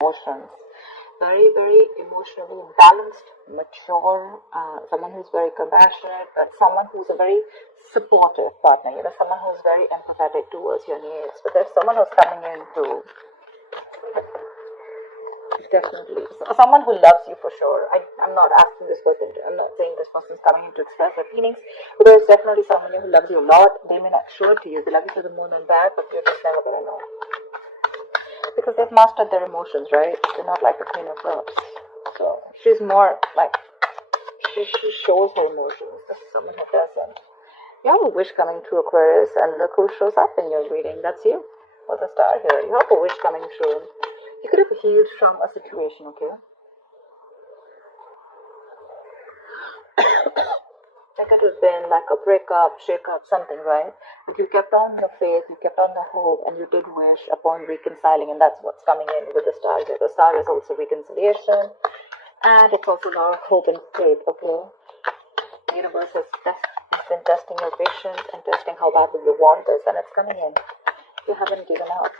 emotions. Very, very emotionally balanced, mature, someone who's very compassionate, but someone who's a very supportive partner, someone who's very empathetic towards your needs. But there's someone who's coming in to definitely, someone who loves you for sure. I'm not asking this person I'm not saying this person's coming in to express their feelings, but there's definitely someone who loves you a lot. They may not show it to you, they love you to the moon and back, but you're just never gonna know. Because they've mastered their emotions, right? They're not like the Queen of Cups. So she's more like, she shows her emotions. This is someone who doesn't. You have a wish coming true, Aquarius, and look who shows up in your reading. That's you, with the star here. You have a wish coming true. You could have healed from a situation, okay? That could have been like a breakup, shake-up, something, right? But you kept on your faith, you kept on the hope, and you did wish upon reconciling, and that's what's coming in with the star here. The star is also reconciliation, and it's also a lot of hope and faith, okay? The universe has been testing your patience and testing how badly you want this, and it's coming in. You haven't given up.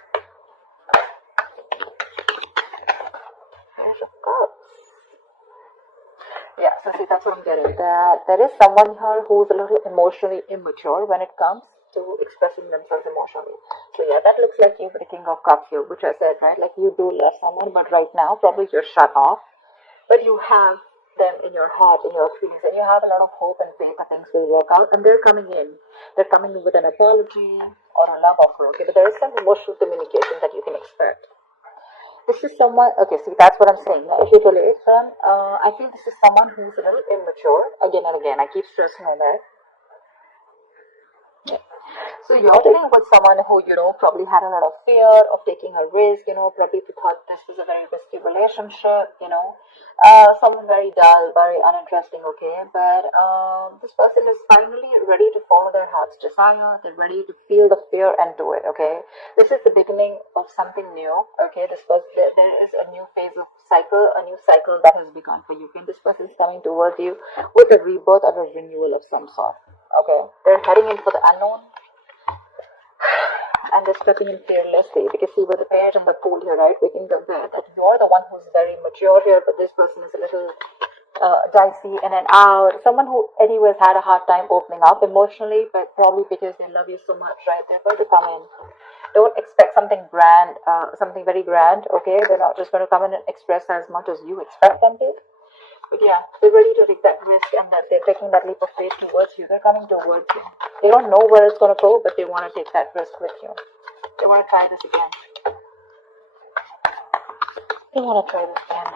Page of Cups. Yeah, so see, that's what I'm getting. That there is someone here who's a little emotionally immature when it comes to expressing themselves emotionally. So yeah, that looks like you with the King of Cups here, which I said, right? Like you do love someone, but right now probably you're shut off. But you have them in your heart, in your feelings, and you have a lot of hope and faith that things will work out. And they're coming in. They're coming in with an apology or a love offer, okay? But there is some emotional communication that you can expect. This is someone, okay, see, that's what I'm saying. If you relate them, I feel this is someone who's a little immature. Again and again, I keep stressing on that. Yeah. So you're dealing with someone who, probably had a lot of fear of taking a risk, probably thought this was a very risky relationship, someone very dull, very uninteresting, okay? But this person is finally ready to follow their heart's desire. They're ready to feel the fear and do it, okay? This is the beginning of something new, okay? This person, there is a new phase of cycle, a new cycle that has begun for you. And this person is coming towards you with a rebirth or a renewal of some sort, okay? They're heading in for the unknown. And they're stepping in fearlessly, because see, with the page and the fool here, right, we can compare that you're the one who's very mature here, but this person is a little dicey in and out. Someone who anyways had a hard time opening up emotionally, but probably because they love you so much, right, they're going to come in. Don't expect something grand, something very grand, okay? They're not just going to come in and express as much as you expect them to. But yeah, they're ready to take that risk, and that they're taking that leap of faith towards you. They're coming towards you. They don't know where it's going to go, but they want to take that risk with you. They want to try this again. They want to try this again.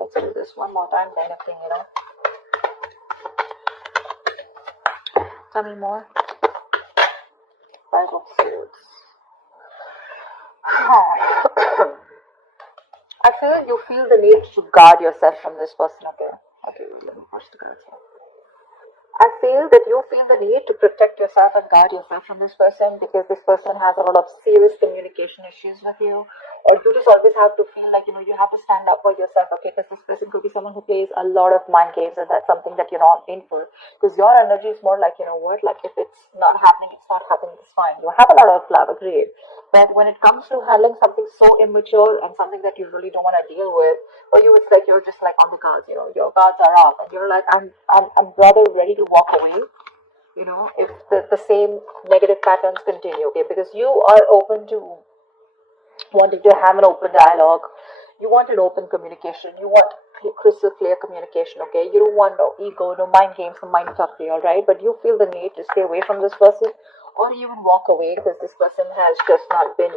Let's do this one more time, kind of thing, Tell me more. Five of Swords. I feel you feel the need to guard yourself from this person, okay? Okay, let me push the cards here. I feel that you feel the need to protect yourself and guard yourself from this person, because this person has a lot of serious communication issues with you. Or you just always have to feel like, you have to stand up for yourself, okay? Because this person could be someone who plays a lot of mind games, and that's something that you're not in for. Because your energy is more like, like if it's not happening, it's not happening, it's fine. You have a lot of love, agreed. But when it comes to handling something so immature and something that you really don't want to deal with, for you, it's like you're just like on the cards, your cards are off, and you're like, I'm rather ready to walk away, if the same negative patterns continue, okay? Because you are open to wanting to have an open dialogue. You want an open communication. You want crystal clear communication, okay? You don't want no ego, no mind games, no mind fuckery, alright? But you feel the need to stay away from this person, or even walk away, because this person has just not been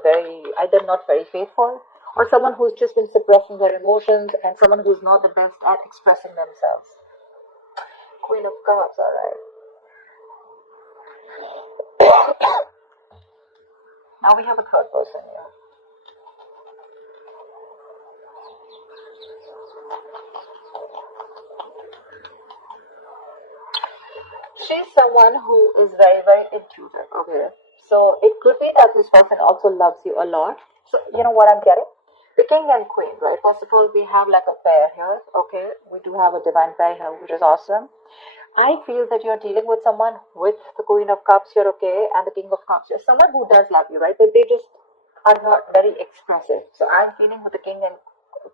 either not very faithful, or someone who's just been suppressing their emotions, and someone who's not the best at expressing themselves. Queen of Cups, alright. Now we have a third person here. She's someone who is very, very intuitive, okay? So it could be that this person also loves you a lot. So you know what I'm getting? The king and queen, right? First of all, we have like a pair here, okay? We do have a divine pair here, which is awesome. I feel that you're dealing with someone with the Queen of Cups here, okay? And the King of Cups here. Someone who does love you, right? But they just are not very expressive. So I'm feeling with the king and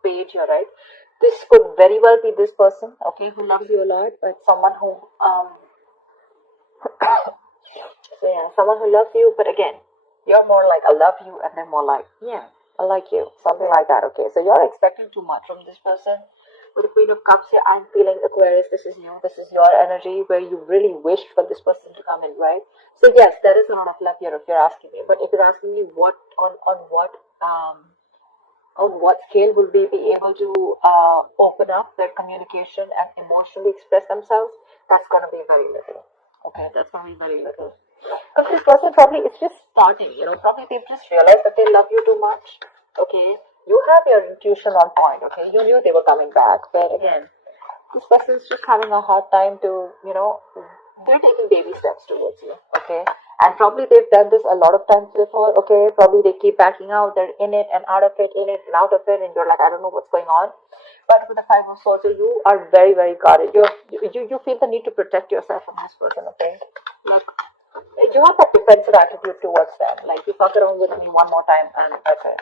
page here, right? This could very well be this person, okay, who loves you a lot, but someone who so yeah, someone who loves you, but again, you're more like I love you, and they're more like yeah, I like you, something like that. Okay, so you're expecting too much from this person. With the Queen of Cups here, I'm feeling Aquarius. This is you. This is your energy where you really wished for this person to come in, right? So yes, there is a lot of love here if you're asking me. But if you're asking me what on what scale will they be able to open up their communication and emotionally express themselves, that's going to be very little. Okay, that's going to be very little. Because this person probably is just starting, probably they've just realized that they love you too much. Okay, you have your intuition on point. Okay, you knew they were coming back, but again, this person is just having a hard time to, they're taking baby steps towards you, okay? And probably they've done this a lot of times before, okay? Probably they keep backing out, they're in it and out of it, in it and out of it, and you're like, I don't know what's going on. But with the Five of Swords, you are very, very guarded. You feel the need to protect yourself from this person, okay? Like, you have that defensive attitude towards them. Like, you fuck around with me one more time, and that's it.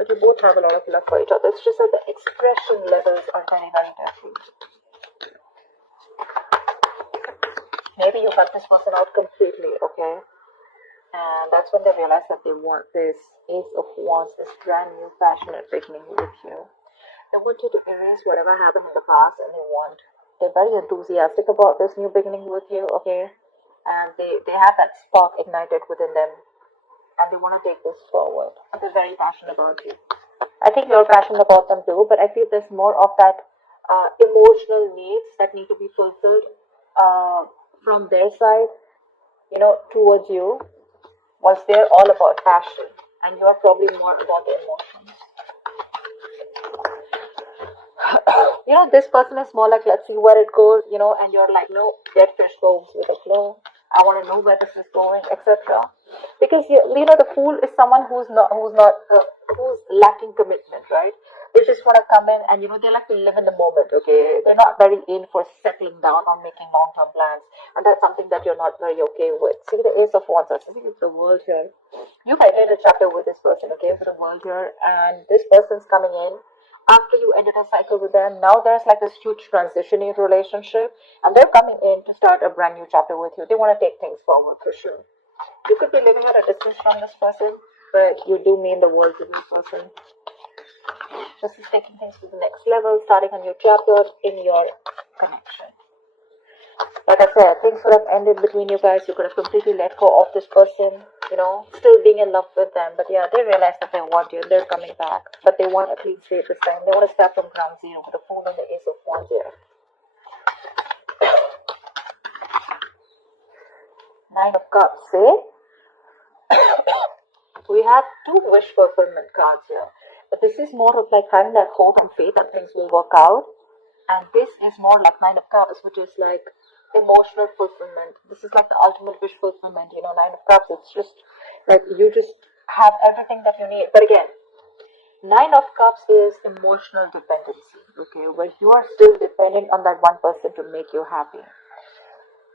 But you both have a lot of love for each other. It's just that the expression levels are very, very different. Maybe you cut this person out completely, okay? And that's when they realize that they want this Ace of Wands, this brand new passionate beginning with you. They want you to erase whatever happened in the past, and they're very enthusiastic about this new beginning with you, okay? And they have that spark ignited within them, and they want to take this forward. And they're very passionate about you. I think you're passionate about them too, but I feel there's more of that emotional needs that need to be fulfilled from their side, towards you, whilst they're all about passion, and you're probably more about the emotions. This person is more like, let's see where it goes, and you're like, no, dead fish goes with the flow. I want to know where this is going, etc. Because the fool is someone who's lacking commitment, right? They just want to come in and they like to live in the moment. Okay, they're not very in for settling down or making long-term plans, and that's something that you're not very okay with. See the Ace of Wands. I think it's the world here. You've ended a chapter with this person, okay, for the world here, and this person's coming in after you ended a cycle with them. Now there's like this huge transition in your relationship, and they're coming in to start a brand new chapter with you. They want to take things forward for sure. You could be living at a distance from this person, but you do mean the world to this person. This is taking things to the next level, starting a new chapter in your connection. Like I said, things would have ended between you guys. You could have completely let go of this person, still being in love with them. But yeah, they realize that they want you and they're coming back. But they want a clean slate this time. They want to start from ground zero with the Fool and the Ace of Wands here. Nine of Cups, eh? We have two wish fulfillment cards here. But this is more of like having that hope and faith that things will work out. And this is more like Nine of Cups, which is like emotional fulfillment. This is like the ultimate wish fulfillment, Nine of Cups. It's just like you just have everything that you need. But again, Nine of Cups is emotional dependency, okay, where you are still dependent on that one person to make you happy.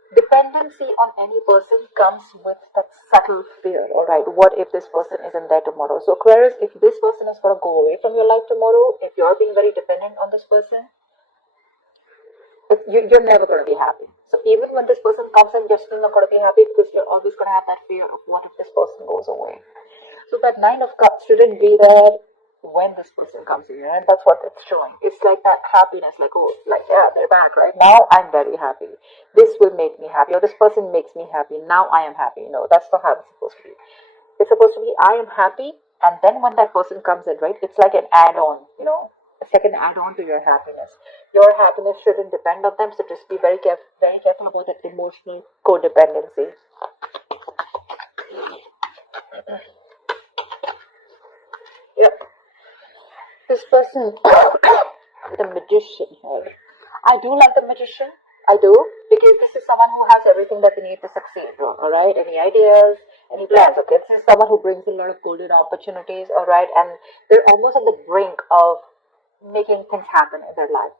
Dependency on any person comes with that subtle fear, alright? What if this person isn't there tomorrow? So Aquarius, if this person is going to go away from your life tomorrow, if you're being very dependent on this person, you're never going to be happy. So even when this person comes in, you're still not going to be happy because you're always going to have that fear of what if this person goes away. So that Nine of Cups shouldn't be there when this person comes in, and that's what it's showing. It's like that happiness, like, oh, like, yeah, they're back right now. I'm very happy. This will make me happy, or this person makes me happy. Now I am happy. No, that's not how it's supposed to be. It's supposed to be I am happy, and then when that person comes in, right, it's like an add-on, a second add-on to your happiness. Your happiness shouldn't depend on them, so just be very careful about that emotional codependency. Yeah. This person, the Magician here. I do like the Magician. I do, because this is someone who has everything that they need to succeed. Alright, any ideas, any plans? Okay, this is someone who brings a lot of golden opportunities. Alright, and they're almost at the brink of making things happen in their life.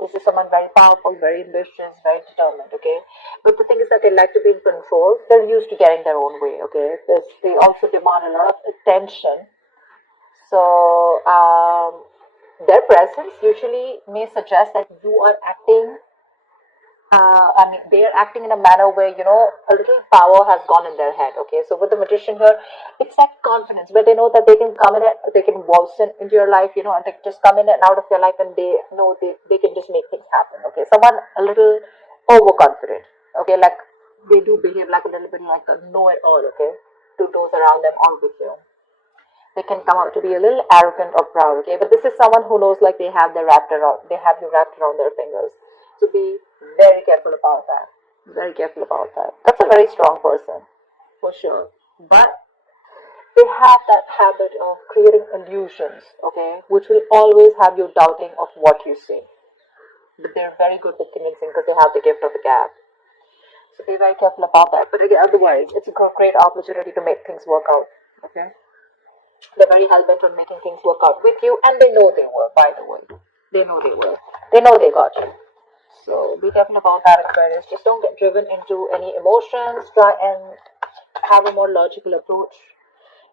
This is someone very powerful, very ambitious, very determined, okay? But the thing is that they like to be in control. They're used to getting their own way, okay? They also demand a lot of attention. So, their presence usually may suggest that you are acting, they are acting in a manner where, a little power has gone in their head, okay? So with the magician here, it's that confidence where they know that they can come in and they can waltz into your life, and they just come in and out of your life and they know they can just make things happen, okay? Someone a little overconfident, okay? Like they do behave like a little bit like a know-it-all, okay? To those around them or with you. They can come out to be a little arrogant or proud, okay? But this is someone who knows like they have you wrapped around their fingers. So be very careful about that. Very careful about that. That's a very strong person, for sure. But they have that habit of creating illusions, okay? Which will always have you doubting of what you see. But they're very good with convincing because they have the gift of the gab. So be very careful about that. But again, otherwise, it's a great opportunity to make things work out, okay? They're very hell-bent on making things work out with you, and they know they will, by the way. They know they will. They know they got you. So be careful about that, Aquarius. Just don't get driven into any emotions. Try and have a more logical approach,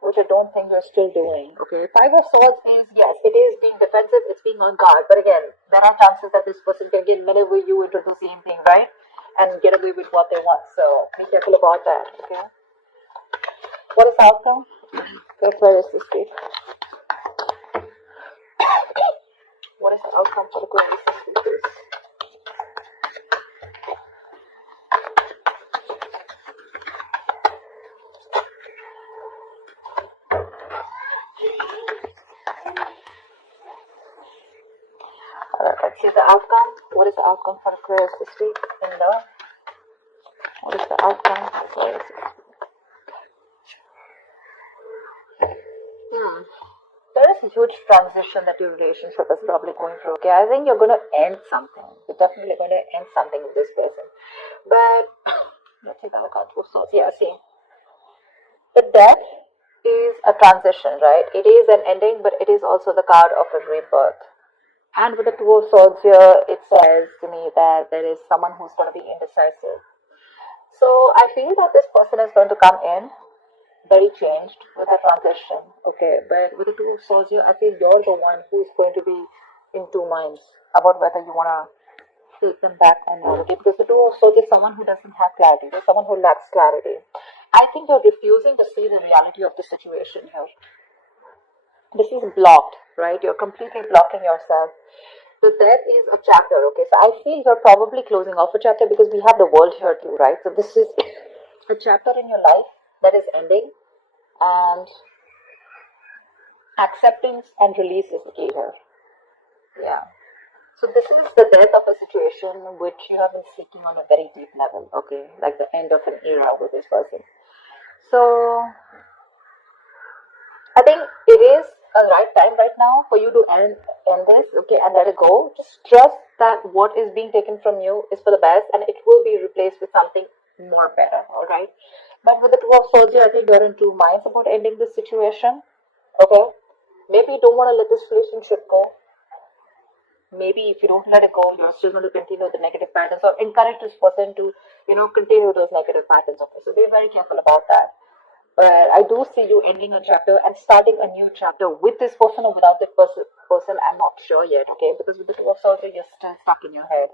which I don't think you're still doing. Okay, Five of Swords is, yes, it is being defensive, it's being on guard. But again, there are chances that this person can again maneuver you into the same thing, right? And get away with what they want. So be careful about that, okay? What is the outcome? Aquarius this week. What is the outcome for Aquarius this week, please? Alright, let's see the outcome. What is the outcome for Aquarius this week in love? What is the outcome for Aquarius this week? There is a huge transition that your relationship is probably going through. Okay, I think you're going to end something. You're definitely going to end something with this person. But let's see the outcome of Swords. Yeah, see, the Death is a transition, right? It is an ending, but it is also the card of a rebirth. And with the Two of Swords here, it says to me that there is someone who's going to be indecisive. So I feel that this person is going to come in very changed with a transition, okay? But with the Two of Swords here, I feel you're the one who's going to be in two minds about whether you want to take them back or not, okay? Because the Two of Swords is someone who doesn't have clarity. There's someone who lacks clarity. I think you're refusing to see the reality of the situation here. This is blocked, right? You're completely blocking yourself. So Death is a chapter, okay? So I feel you're probably closing off a chapter because we have the World here too, right? So this is a chapter in your life that is ending, and acceptance and release is the key here. Yeah. So this is the death of a situation which you have been seeking on a very deep level, okay? Like the end of an era with this person. So I think it is a right time right now for you to end this, okay, and let it go. Just trust that what is being taken from you is for the best, and it will be replaced with something more better, alright? But with the Two of Swords here, I think you're in two minds about ending this situation, okay? Maybe you don't want to let this relationship go. Maybe if you don't let it go, you're still going to continue the negative patterns or encourage this person to, continue those negative patterns, okay? So be very careful about that. But I do see you ending a chapter and starting a new chapter with this person or without that person. I'm not sure yet, okay? Because with the Two of Swords, you're still stuck in your head.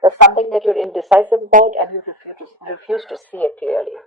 There's something that you're indecisive about and you refuse to see it clearly.